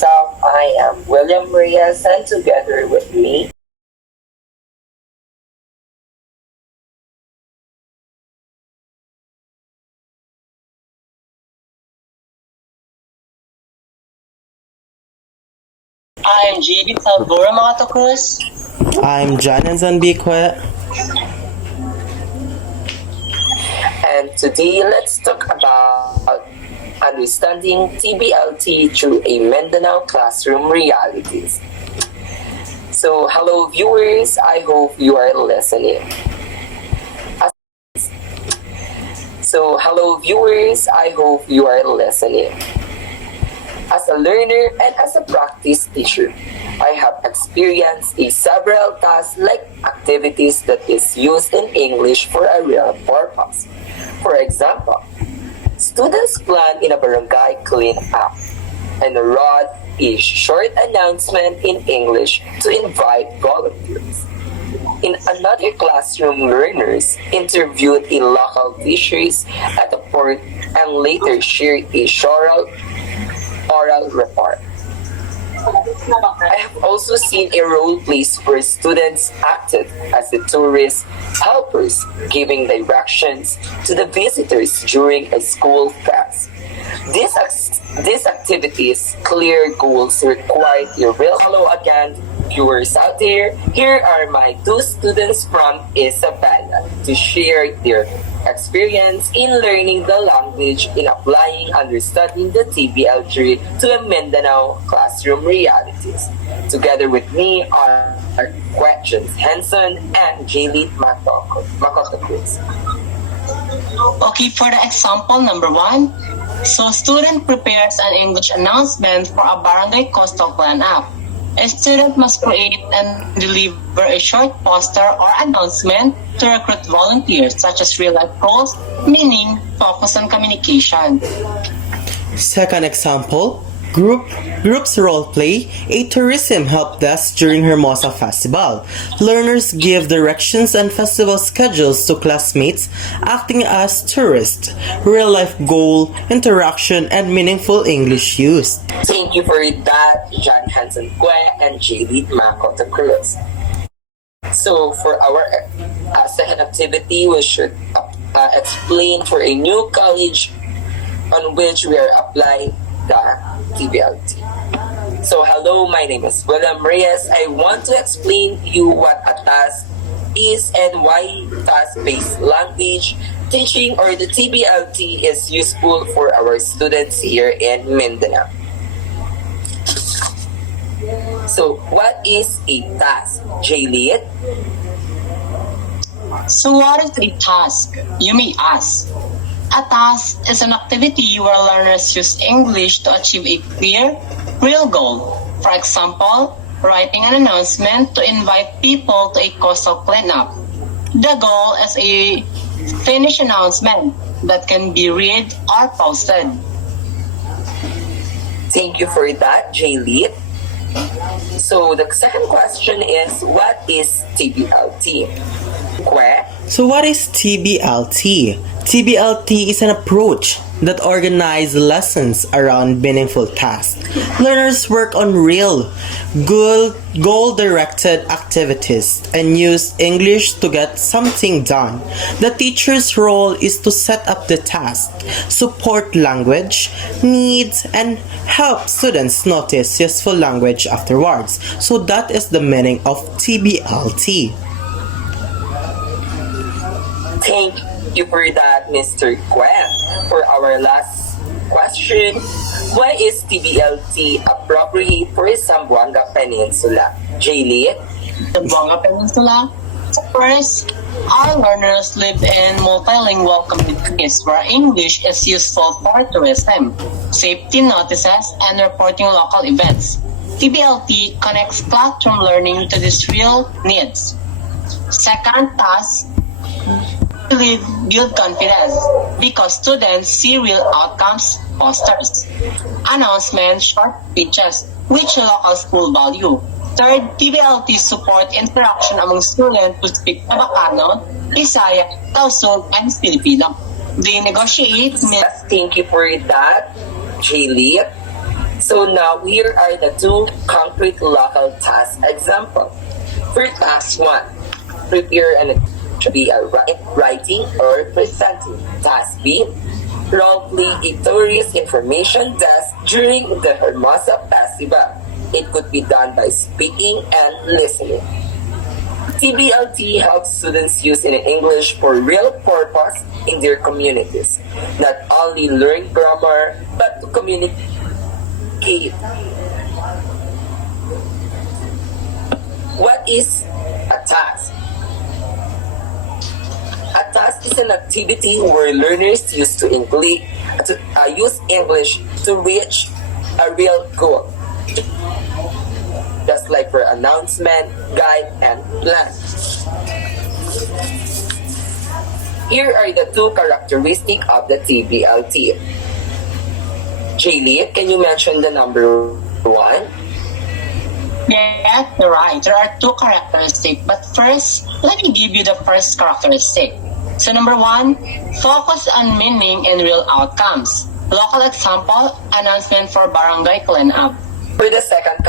I am William Reyes, and together with me, I am JD Salvora mga Cruz. I'm Jonathan Bique. and today let's talk about understanding TBLT through a Mindanao classroom realities. So, hello viewers, I hope you are listening. Hello viewers, I hope you are listening. As a learner and as a practice teacher, I have experienced several tasks like activities that is used in English for a real purpose. For example, students plan in a barangay clean-up and wrote a short announcement in English to invite volunteers. In another classroom, learners interviewed a local fisheries at the port and later shared a oral report. I have also seen a role plays where students acted as the tourist helpers, giving directions to the visitors during a school fest. These activities, clear goals required a real. Hello again, viewers out there. Here are my two students from Isabela to share their experience in learning the language in applying understanding the TBLT to a Mindanao classroom realities. Together with me are Questions Henson and Jaylee Makoto Cruz. Okay, for the example number 1, so student prepares an English announcement for a barangay coastal plan app. A student must create and deliver a short poster or announcement to recruit volunteers, such as real-life roles, meaning focus on communication. Second example, groups role play a tourism help desk during Hermosa Festival. Learners give directions and festival schedules to classmates acting as tourists. Real life goal, interaction, and meaningful English use. Thank you for that, John Hansen Kwe and Jaylee Makoto Cruz. So for our second activity, we should explain for a new college on which we are applying the TBLT. So hello, my name is William Reyes. I want to explain you what a task is and why task-based language teaching or the TBLT is useful for our students here in Mindanao. So what is a task, Jaylee? So what is a task, you may ask? A task is an activity where learners use English to achieve a clear, real goal. For example, writing an announcement to invite people to a coastal cleanup. The goal is a finished announcement that can be read or posted. Thank you for that, Jaylee. So the second question is, what is TBLT? So what is TBLT? TBLT is an approach that organizes lessons around meaningful tasks. Learners work on real, goal-directed activities and use English to get something done. The teacher's role is to set up the task, support language, needs, and help students notice useful language afterwards. So that is the meaning of TBLT. Thank you for that, Mr. Gwen. For our last question, why is TBLT appropriate for Zamboanga Peninsula? Jaylee? Zamboanga Peninsula. First, our learners live in multilingual communities where English is useful for tourism, safety notices, and reporting local events. TBLT connects classroom learning to these real needs. Second task, build confidence because students see real outcomes, posters, announcements, short speeches, which local school value. Third, TBLT support interaction among students who speak Tabacano, Bisaya, Tausug, and Filipino. They negotiate. Thank you for that, Jaylee. So now here are the two concrete local task examples. For task 1, prepare and to be a writing or presenting. Task B, role-play a tourist information desk during the Hermosa Festival. It could be done by speaking and listening. Tblt helps students use in English for real purpose in their communities, not only learn grammar but to communicate. What is a task? A task is an activity where learners use use English to reach a real goal, just like for announcement, guide, and plan. Here are the two characteristics of the TBLT. Jaylee, can you mention the number 1? Yes, you're right. There are two characteristics, but first, let me give you the first characteristic. So number 1, focus on meaning and real outcomes. Local example, announcement for barangay cleanup. For the second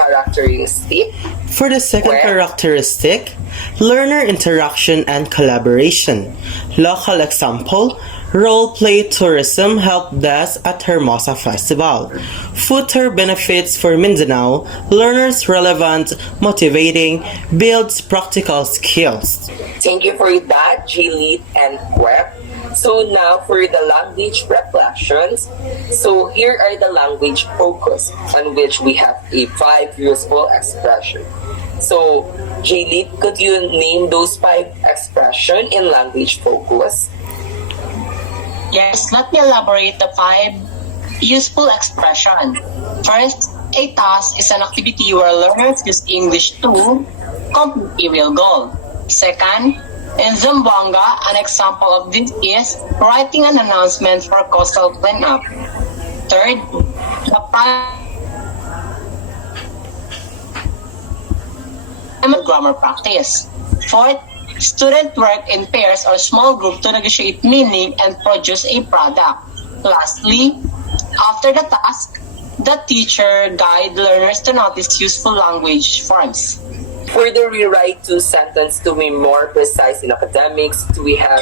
characteristic, learner interaction and collaboration. Local example, role-play tourism help desk at Hermosa Festival. Footer benefits for Mindanao, learners relevant, motivating, builds practical skills. thank you for that, Jaylee and Web. So now for the language reflections. So here are the language focus on which we have a 5 useful expression. So Jaylee, could you name those 5 expressions in language focus? Yes, let me elaborate the 5 useful expressions. First, a task is an activity where learners use English to complete a real goal. Second, in Zamboanga, an example of this is writing an announcement for coastal cleanup. Third, the grammar practice. Fourth, students work in pairs or small groups to negotiate meaning and produce a product. Lastly, after the task, the teacher guide learners to notice useful language forms. For the rewrite 2 sentence to be more precise in academics, do we have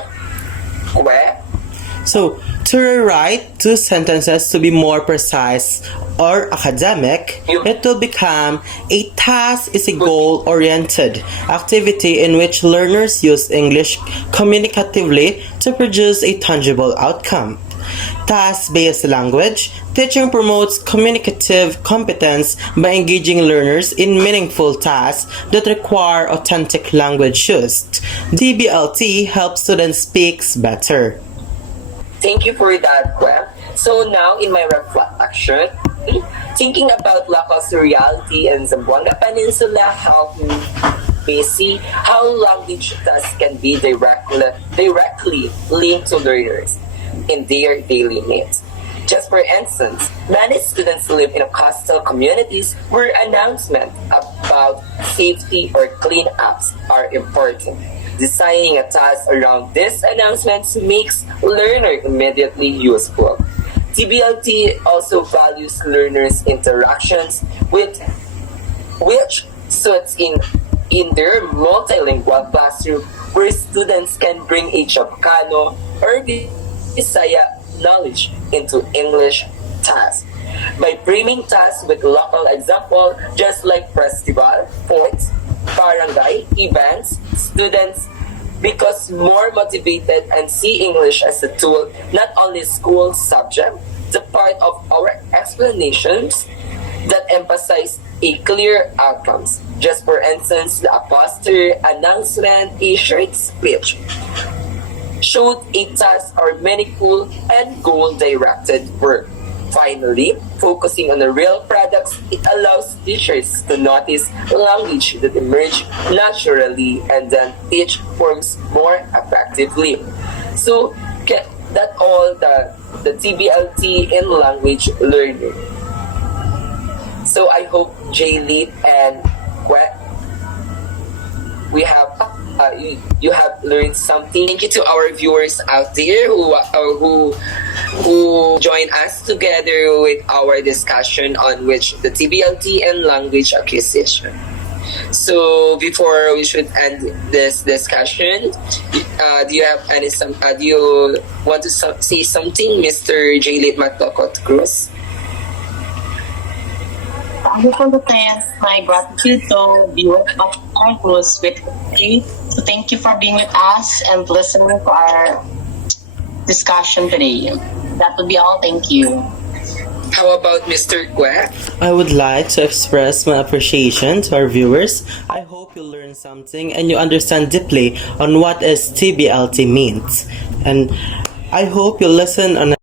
Web? So, to rewrite 2 sentences to be more precise or academic, it will become a task is a goal-oriented activity in which learners use English communicatively to produce a tangible outcome. Task-based language, teaching promotes communicative competence by engaging learners in meaningful tasks that require authentic language use. DBLT helps students speak better. Thank you for that, Web. So now in my reflection, thinking about Laco's reality and Zamboanga Peninsula helped me see how language tasks can be directly linked to learners in their daily needs. Just for instance, many students live in coastal communities where announcements about safety or cleanups are important. Designing a task around these announcements makes learner immediately useful. TBLT also values learners' interactions with which suits in their multilingual classroom where students can bring a Chapcano or Bisaya knowledge into English tasks. By framing tasks with local example, just like festival, sports, barangay, events, students because more motivated and see English as a tool, not only school subject, the part of our explanations that emphasize a clear outcomes. Just for instance, a poster, announcement, a short speech showed a task or meaningful and goal-directed work. Finally, focusing on the real products, it allows teachers to notice language that emerge naturally and then teach forms more effectively. So, that all the TBLT in language learning. So I hope Jaylee and we have you have learned something. Thank you to our viewers out there who join us together with our discussion on which the TBLT and language acquisition. So before we should end this discussion, do you have do you want to say something, Mr. J. Matokot Cruz? I just want to send my gratitude to viewers of our Cruz with you. So thank you for being with us and listening to our discussion today. That would be all. Thank you. How about Mr. Gue? I would like to express my appreciation to our viewers. I hope you learn something and you understand deeply on what is TBLT means. And I hope you listen on